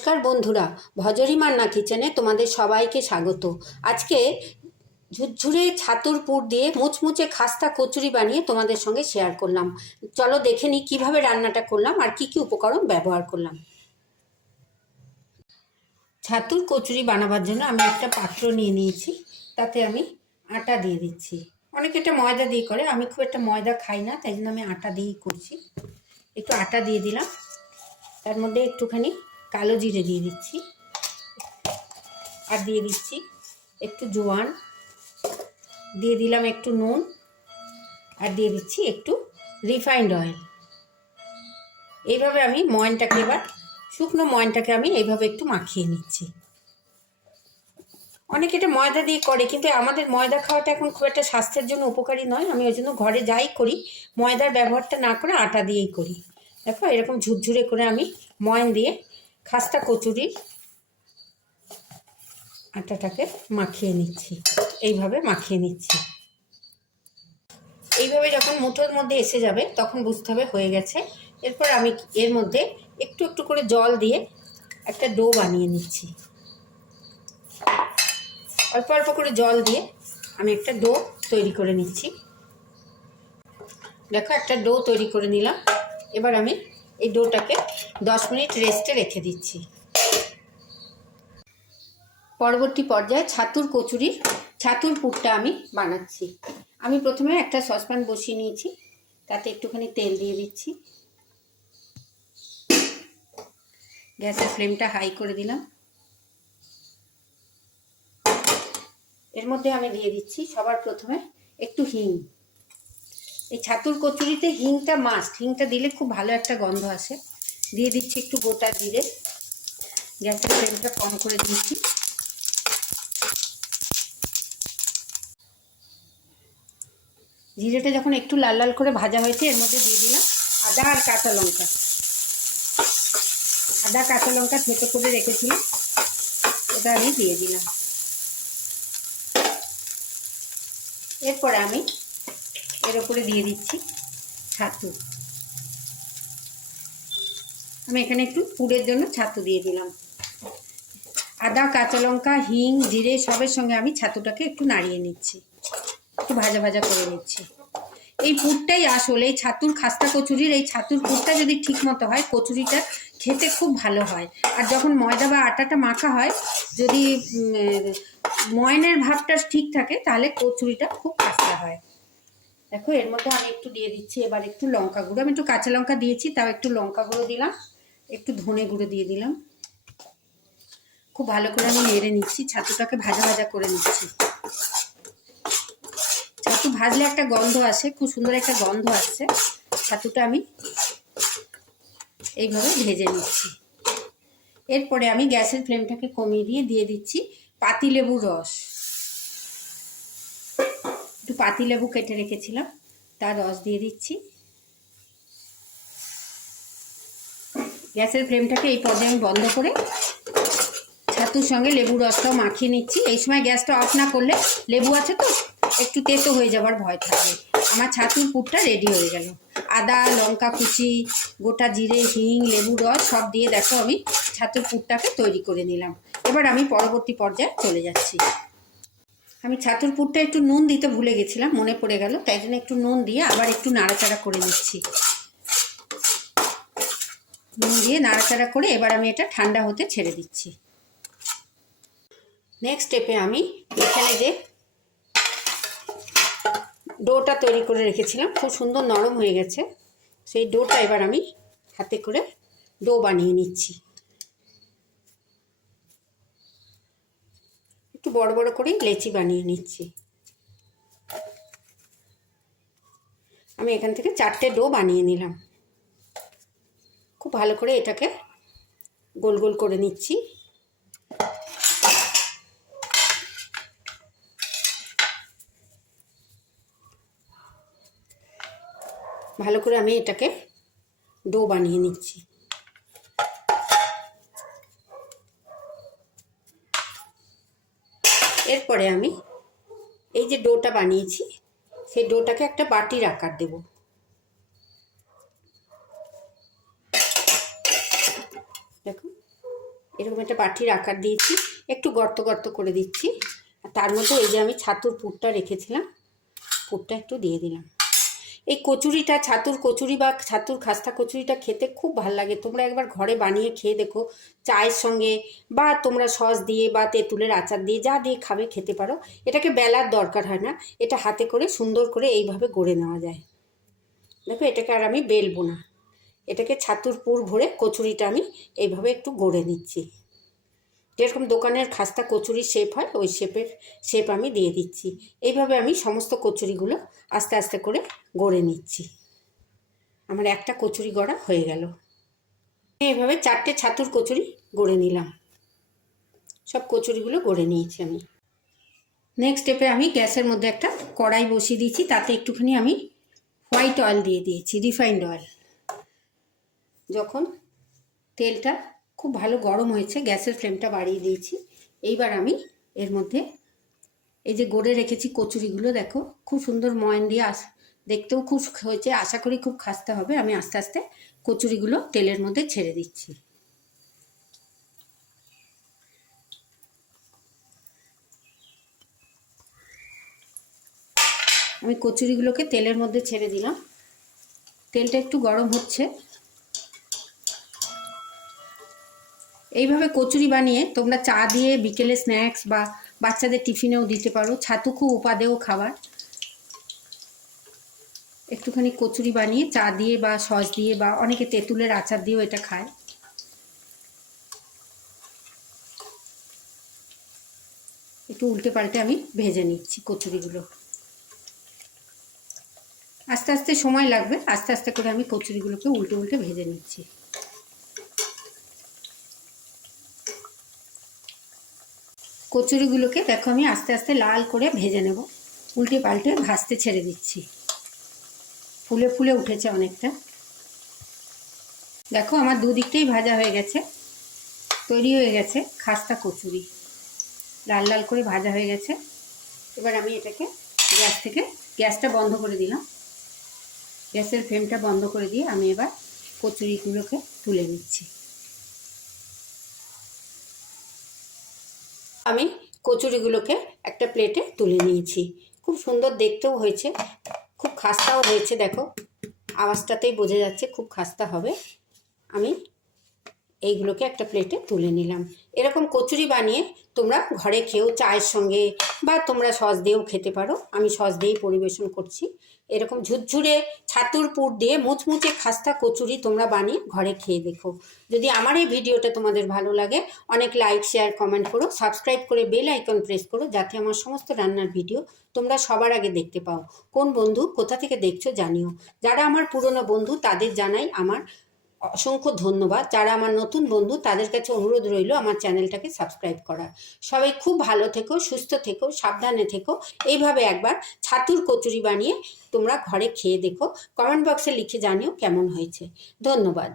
নমস্কার বন্ধুরা, ভজরিমান্না কিচেনে তোমাদের সবাইকে স্বাগত। আজকে ঝুরঝুরে ছাতুর পুর দিয়ে মুচমুচে খাস্তা কচুরি বানিয়ে তোমাদের সঙ্গে শেয়ার করলাম। চলো দেখে নিই কীভাবে রান্নাটা করলাম আর কি কি উপকরণ ব্যবহার করলাম। ছাতুর কচুরি বানাবার জন্য আমি একটা পাত্র নিয়ে নিয়েছি, তাতে আমি আটা দিয়ে দিচ্ছি। অনেকে এটা ময়দা দিয়ে করে, আমি খুব একটা ময়দা খাই না, তাই জন্য আমি আটা দিয়েই করছি। একটু আটা দিয়ে দিলাম, তার মধ্যে একটুখানি কালো জিরে দিয়ে দিচ্ছি, আর দিয়ে দিচ্ছি একটু জোয়ান, দিয়ে দিলাম একটু নুন, আর দিয়ে দিচ্ছি একটু রিফাইন্ড অয়েল। এইভাবে আমি ময়নটাকে এবার শুকনো ময়নটাকে আমি এইভাবে একটু মাখিয়ে নিচ্ছি। অনেকে এটা ময়দা দিয়ে করে, কিন্তু আমাদের ময়দা খাওয়াটা এখন খুব একটা স্বাস্থ্যের জন্য উপকারী নয়। আমি ওই জন্য ঘরে যাই করি ময়দার ব্যবহারটা না করে আটা দিয়েই করি। দেখো এরকম ঝুরঝুরে করে আমি ময়ন দিয়ে খাস্তা কচুরির আটাটাকে মাখিয়ে নিচ্ছি, এইভাবে মাখিয়ে নিচ্ছি। এইভাবে যখন মুঠোর মধ্যে এসে যাবে তখন বুঝতে হবে হয়ে গেছে। এরপর আমি এর মধ্যে একটু একটু করে জল দিয়ে একটা ডো বানিয়ে নিচ্ছি। অল্প অল্প করে জল দিয়ে আমি একটা ডো তৈরি করে নিচ্ছি। দেখো একটা ডো তৈরি করে নিলাম। এবার আমি এই ডোটাকে 10 মিনিট রেস্টে রেখে দিচ্ছি। পরবর্তী পর্যায়ে ছাতুর পুরটা আমি বানাচ্ছি। আমি প্রথমে একটা সসপ্যান বসিয়ে নিয়েছি, তাতে একটুখানি তেল দিয়ে দিচ্ছি। গ্যাসের ফ্লেমটা হাই করে দিলাম। এর মধ্যে আমি দিয়ে দিচ্ছি সবার প্রথমে একটু হিং। এই ছাতুর কচুরিতে হিংটা মাস্ট, হিংটা দিলে খুব ভালো একটা গন্ধ আসে। দিয়ে দিচ্ছি একটু গোটা জিরে, গ্যাসের ফ্লেমটা কম করে দিচ্ছি। জিরেটা যখন একটু লাল লাল করে ভাজা হয়েছে এর মধ্যে দিয়ে দিলাম আদা আর কাঁচা লঙ্কা। আদা কাঁচা লঙ্কা থেতো করে রেখেছিলাম, ওটা আমি দিয়ে দিলাম। এরপরে আমি এর উপরে দিয়ে দিচ্ছি ছাতু। আমি এখানে একটু পুরের জন্য ছাতু দিয়ে দিলাম। আদা কাঁচা লঙ্কা হিং জিরে সবের সঙ্গে আমি ছাতুটাকে একটু নাড়িয়ে নিচ্ছি, একটু ভাজা ভাজা করে নিচ্ছি। এই পুরটাই আসলে এই ছাতুর খাস্তা কচুরির এই ছাতুর পুরটা যদি ঠিক মতো হয় কচুরিটা খেতে খুব ভালো হয়। আর যখন ময়দা বা আটাটা মাখা হয়, যদি ময়নের ভাবটা ঠিক থাকে তাহলে কচুরিটা খুব খাস্তা হয়। দেখো এর মধ্যে আমি একটু দিয়ে দিচ্ছি এবার একটু লঙ্কা গুঁড়ো। আমি একটু কাঁচা লঙ্কা দিয়েছি, তাও একটু লঙ্কা গুঁড়ো দিলাম, একটু ধনে গুঁড়ো দিয়ে দিলাম। খুব ভালো করে আমি নেড়ে নিচ্ছি, ছাতুটাকে ভাজা ভাজা করে নিচ্ছি। ছাতু ভাজলে একটা গন্ধ আসে, খুব সুন্দর একটা গন্ধ আসছে। ছাতুটা আমি এইভাবে ভেজে নিচ্ছি। এরপরে আমি গ্যাসের ফ্লেমটাকে কমিয়ে দিয়ে দিচ্ছি পাতিলেবুর রস। একটু পাতিলেবু কেটে রেখেছিলাম, তার রস দিয়ে দিচ্ছি। গ্যাসের ফ্লেমটাকে এই পর্যায়ে আমি বন্ধ করে ছাতুর সঙ্গে লেবুর রসটাও মাখিয়ে নিচ্ছি। এই সময় গ্যাসটা অফ না করলে লেবু আছে তো একটু তেতো হয়ে যাওয়ার ভয় থাকবে। আমার ছাতুর পুরটা রেডি হয়ে গেল। আদা লঙ্কা কুচি গোটা জিরে হিং লেবুর রস সব দিয়ে দেখো আমি ছাতুর পুরটাকে তৈরি করে নিলাম। এবার আমি পরবর্তী পর্যায়ে চলে যাচ্ছি। আমি ছাতুর পুরটা একটু নুন দিতে ভুলে গেছিলাম, মনে পড়ে গেল, তাই জন্য একটু নুন দিয়ে আবার একটু নাড়াচাড়া করে নিচ্ছি। নুন দিয়ে নাড়াচাড়া করে এবার আমি এটা ঠান্ডা হতে ছেড়ে দিচ্ছি। নেক্সট স্টেপে আমি এখানে যে ডোটা তৈরি করে রেখেছিলাম খুব সুন্দর নরম হয়ে গেছে, সেই ডোটা এবার আমি হাতে করে ডো বানিয়ে নিচ্ছি। একটু বড় বড় করে লেচি বানিয়ে নিচ্ছি। আমি এখান থেকে 4টে ডো বানিয়ে নিলাম। খুব ভালো করে এটাকে গোল গোল করে নিচ্ছি। ভালো করে আমি এটাকে ডো বানিয়ে নিচ্ছি। এরপরে আমি এই যে ডোটা বানিয়েছি সেই ডোটাকে একটা বাটির আকার দেব। দেখো এরকম একটা বাটির আকার দিয়েছি, একটু গর্ত গর্ত করে দিচ্ছি। আর তার মধ্যে এই যে আমি ছাতুর পুরটা রেখেছিলাম, পুরটা একটু দিয়ে দিলাম। এই কচুরিটা, ছাতুর কচুরি বা ছাতুর খাস্তা কচুরিটা খেতে খুব ভালো লাগে। তোমরা একবার ঘরে বানিয়ে খেয়ে দেখো, চায়ের সঙ্গে বা তোমরা সস দিয়ে বা তেঁতুলের আচার দিয়ে যা দিয়ে খাবে খেতে পারো। এটাকে বেলার দরকার হয় না, এটা হাতে করে সুন্দর করে এইভাবে গড়ে নেওয়া যায়। দেখো এটাকে আর আমি বেলবো না, এটাকে ছাতুর পুর ভরে কচুরিটা আমি এইভাবে একটু গড়ে নিচ্ছি। যেরকম দোকানের খাস্তা কচুরির শেপ হয় ওই শেপ আমি দিয়ে দিচ্ছি। এইভাবে আমি সমস্ত কচুরিগুলো আস্তে আস্তে করে গড়ে নিচ্ছি। আমার একটা কচুরি গড়া হয়ে গেল। এইভাবে 4টে ছাতুর কচুরি গড়ে নিলাম। সব কচুরিগুলো গড়ে নিয়েছি আমি। নেক্সট স্টেপে আমি গ্যাসের মধ্যে একটা কড়াই বসিয়ে দিয়েছি, তাতে একটুখানি আমি হোয়াইট অয়েল দিয়ে দিয়েছি, রিফাইন্ড অয়েল। যখন তেলটা খুব ভালো গরম হয়েছে, গ্যাসের ফ্লেমটা বাড়িয়ে দিয়েছি। এইবার আমি এর মধ্যে এই যে গড়ে রেখেছি কচুরিগুলো, দেখো খুব সুন্দর ময়ন দিয়ে দেখতেও খুব হয়েছে, আশা করি খুব খাস্তা হবে। আমি আস্তে আস্তে কচুরিগুলো তেলের মধ্যে ছেড়ে দিচ্ছি। আমি কচুরিগুলোকে তেলের মধ্যে ছেড়ে দিলাম। তেলটা একটু গরম হচ্ছে। এইভাবে কচুরি বানিয়ে তোমরা চা দিয়ে বিকেলে স্ন্যাক্স বা বাচ্চাদের টিফিনেও দিতে পারো। ছাতু খুব উপাদেয় খাবার। একটুখানি কচুরি বানিয়ে চা দিয়ে বা সস দিয়ে বা অনেকে তেঁতুলের আচার দিয়েও এটা খায়। একটু উল্টে পাল্টে আমি ভেজে নিচ্ছি কচুরিগুলো। আস্তে আস্তে সময় লাগবে, আস্তে আস্তে করে আমি কচুরিগুলোকে উল্টে উল্টে ভেজে নিচ্ছি। কচুরিগুলোকে দেখো আমি আস্তে আস্তে লাল করে ভেজে নেব, উল্টে পাল্টে ভাজতে ছেড়ে দিচ্ছি। ফুলে ফুলে উঠেছে অনেকটা। দেখো আমার দুদিকটাই ভাজা হয়ে গেছে, তৈরি হয়ে গেছে খাস্তা কচুরি। লাল লাল করে ভাজা হয়ে গেছে। এবার আমি এটাকে গ্যাসটা বন্ধ করে দিলাম। গ্যাসের ফ্লেমটা বন্ধ করে দিয়ে আমি এবার কচুরিগুলোকে তুলে নিচ্ছি। আমি কচুরিগুলোকে একটা প্লেটে তুলে নিয়েছি। খুব সুন্দর দেখতেও হয়েছে, খুব খাস্তাও হয়েছে। দেখো আওয়াজটাতেই বোঝা যাচ্ছে খুব খাস্তা হবে। আমি এইগুলোকে একটা প্লেটে তুলে নিলাম। এরকম কচুরি বানিয়ে তোমরা ঘরে খেয়েও চায়ের সঙ্গে বা তোমরা সস দিয়েও খেতে পারো। আমি সস দিয়েই পরিবেশন করছি। এরকম ঝুরঝুরে ছাতুর পুর দিয়ে মুচমুচে খাস্তা কচুরি তোমরা বানিয়ে ঘরে খেয়ে দেখো। যদি আমার এই ভিডিওটা তোমাদের ভালো লাগে, অনেক লাইক শেয়ার কমেন্ট করো, সাবস্ক্রাইব করে বেল আইকন প্রেস করো, যাতে আমার সমস্ত রান্নার ভিডিও তোমরা সবার আগে দেখতে পাও। কোন বন্ধু কোথা থেকে দেখছো জানিও। যারা আমার পুরনো বন্ধু তাদের জানাই আমার অসংখ্য ধন্যবাদ। যারা আমার নতুন বন্ধু তাদের কাছে অনুরোধ রইল আমার চ্যানেলটাকে সাবস্ক্রাইব করার। সবাই খুব ভালো থেকো, সুস্থ থেকো, সাবধানে থেকো। এইভাবে একবার ছাতুর কচুরি বানিয়ে তোমরা ঘরে খেয়ে দেখো। কমেন্ট বক্সে লিখে জানিও কেমন হয়েছে। ধন্যবাদ।